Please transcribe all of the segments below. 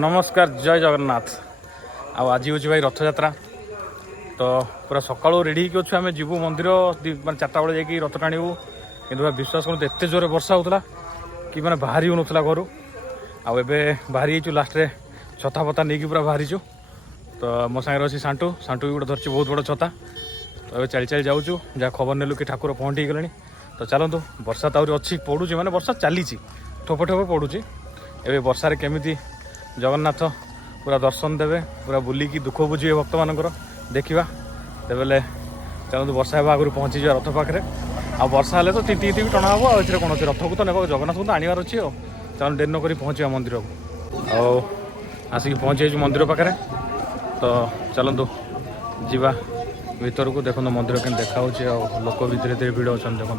नमस्कार जय जगन्नाथ। आज हूँ भाई रथ यात्रा तो पूरा सकाळू रेडी होके आम जीवु मंदिर मैं 4टा बेले जाकि रथ टाणु कि विश्वास करूँ एत जोरे वर्षा होता कि मैंने बाहरी हो ना घर आबे बाहरी लास्ट रे छता फता नहीं पूरा बाहरीचु। तो मो सागर अच्छी सांटू सांटू भी गोटे धरची बहुत बड़ छता। तो ये चली चली जाऊँ जहाँ खबर नेलु कि ठाकुर पहुँची गले। तो चलतु वर्षा तो अच्छी पड़ूची मैंने वर्षा चली ठोप ठोप पड़ूची। ए वर्षार केमी जगन्नाथ पूरा दर्शन देवे पूरा बुलिकी दुख बुझे भक्त मानकर देखा तेबले चलते वर्षा आगुरी पहुँची जा रथ पाखे। आ वर्षा हेल्ले तो तीति भी टणा हम आउ कौन अच्छे रथ को तो ने जगन्नाथ को तो आनबार अच्छी चल डेरी नक पहुँचा मंदिर को आसिक पहुँची मंदिर पाखे। तो चलतु जीवा भीतर को देखो मंदिर के देखा लोक भी धीरे धीरे भिड़ अच्छा देखो।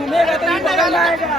घूमेगा तो पकड़ आएगा।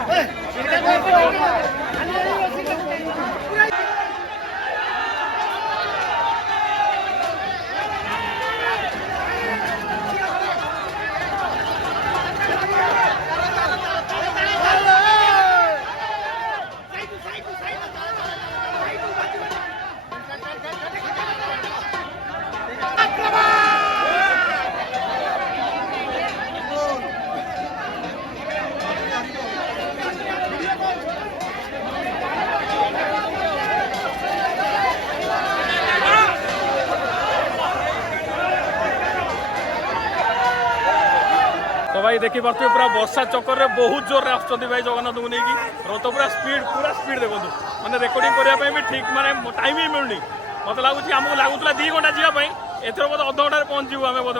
देखी पार्थे पूरा वर्षा चक्कर में बहुत जोर रे आसुଛନ୍ତି भाई जगन्नाथ को नहीं रथ पूरा स्पीड देखो मैंने रेकर्डिंग करने भी ठीक माने टाइम ही मिलूनी मत लगुच आमको लगुला 2 घंटा जावाई एथर बोधे अध घंटे पहुंचू आम बोधे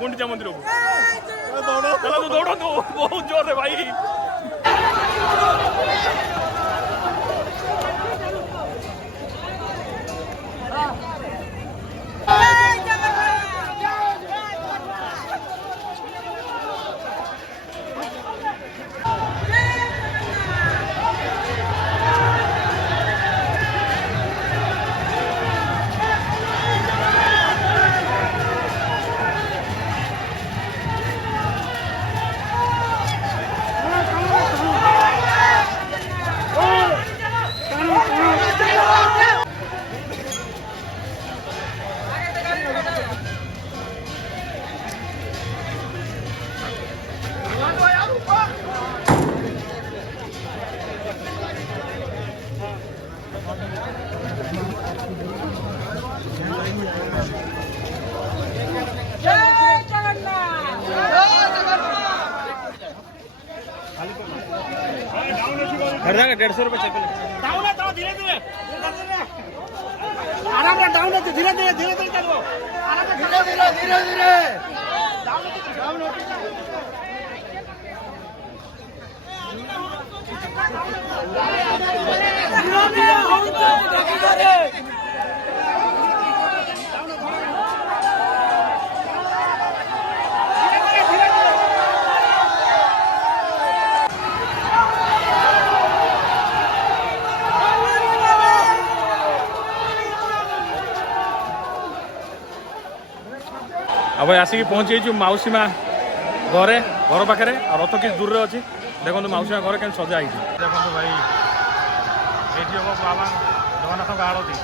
गुंडीचा मंदिर को दौड़ बहुत जोर रे भाई हर 150 रुपये चप्पल डाउन है तो धीरे धीरे आराम से डाउन है धीरे धीरे चलो धीरे अब आसिक पहुँची जाइए मौसी माँ घरे घर पाखे रथ कि दूर में अच्छी देखो मौसी माँ घर के सजा देखो भाई ये हम बाबा जगन्नाथ आड़ती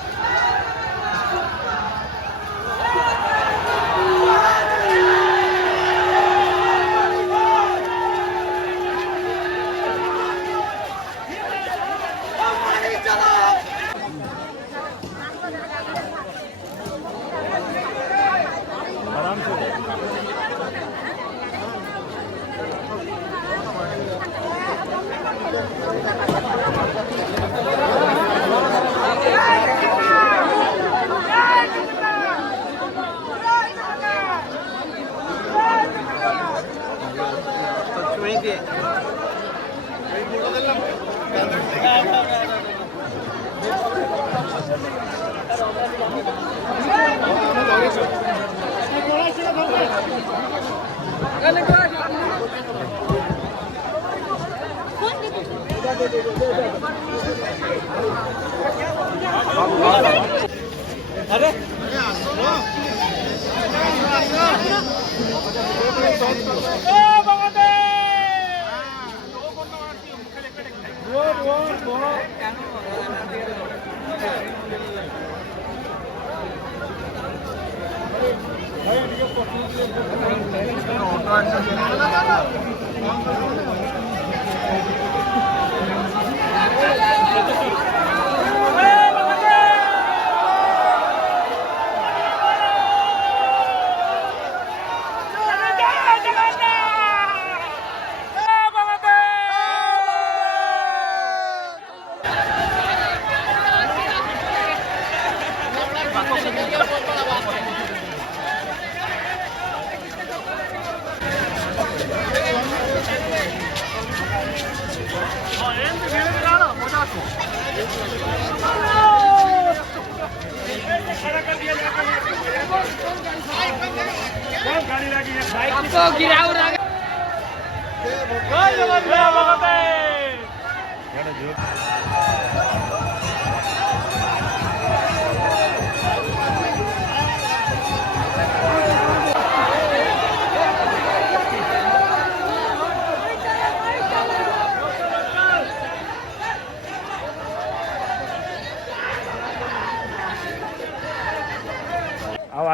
अरे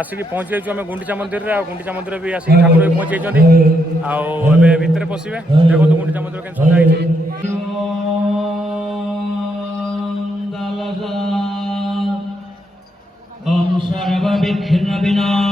आसिक पहुँची जाइए आम गुंडीचा मंदिर रे गुंडीचा मंदिर भी आसिक ठाकुर भी पहुँची जाइए भितर पशिवे देखो तो गुंडीचा मंदिर के सजा ओम सर्व विघ्न विनाशाय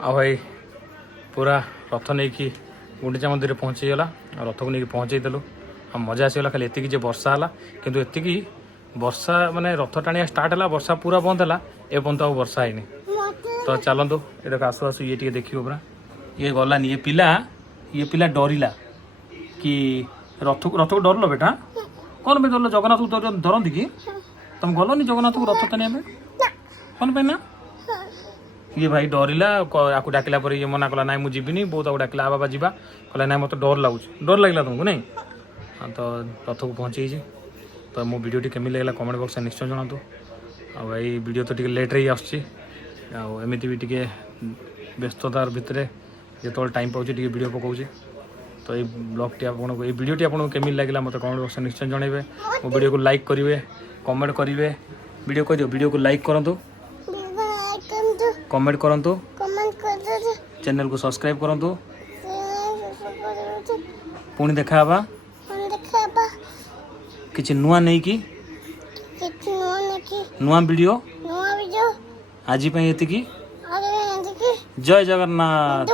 आ भाई पूरा रथ नहीं कि गुंडीचा मंदिर पहुँचीगला रथ को नहीं पहुँचेदेलु आ मजा आसगला खाली एति जे वर्षा है किंतु एति वर्षा माने रथ टाणिया स्टार्ट है वर्षा पूरा बंद है एपर्तंत आ वर्षा है तो चलतु ये आसु आसु ये देखिए पूरा ये गलानी ये पिला डरिला कि रथ को डरल बेटा कौन पे डरल जगन्नाथ को डरती कि तुम गलनी जगन्नाथ को रथ टाणिया कौन पे ना ये भाई डरिला आपको डाकिला पर ये मना कला ना मुझे जीविनी बहुत आपको डाकिला बाबा जीवा कहला ना मत डर लगुच डर लगे तुमको नहीं हाँ तो रथ को पहुँचे तो मो वीडियो केमी लगला कमेंट बॉक्स में निश्चय जनातु आ भाई वीडियो तो लेट ही आमती भी टी व्यस्ततार भितर जो टाइम पाँच वीडियो पकाऊे तो ये ब्लॉगटी आपको ये वीडियोटी आपको केमी लगला मतलब कमेंट बॉक्स में निश्चय जनइबे मो वीडियो को लाइक करेंगे कमेंट करेंगे वीडियो कह दियो वीडियो को लाइक करूँ कमेंट करूँ चैनल को सब्सक्राइब करूँ पुणी देखा किसी नुआ नहीं कि नुआ वीडियो आज ये जय जगन्नाथ।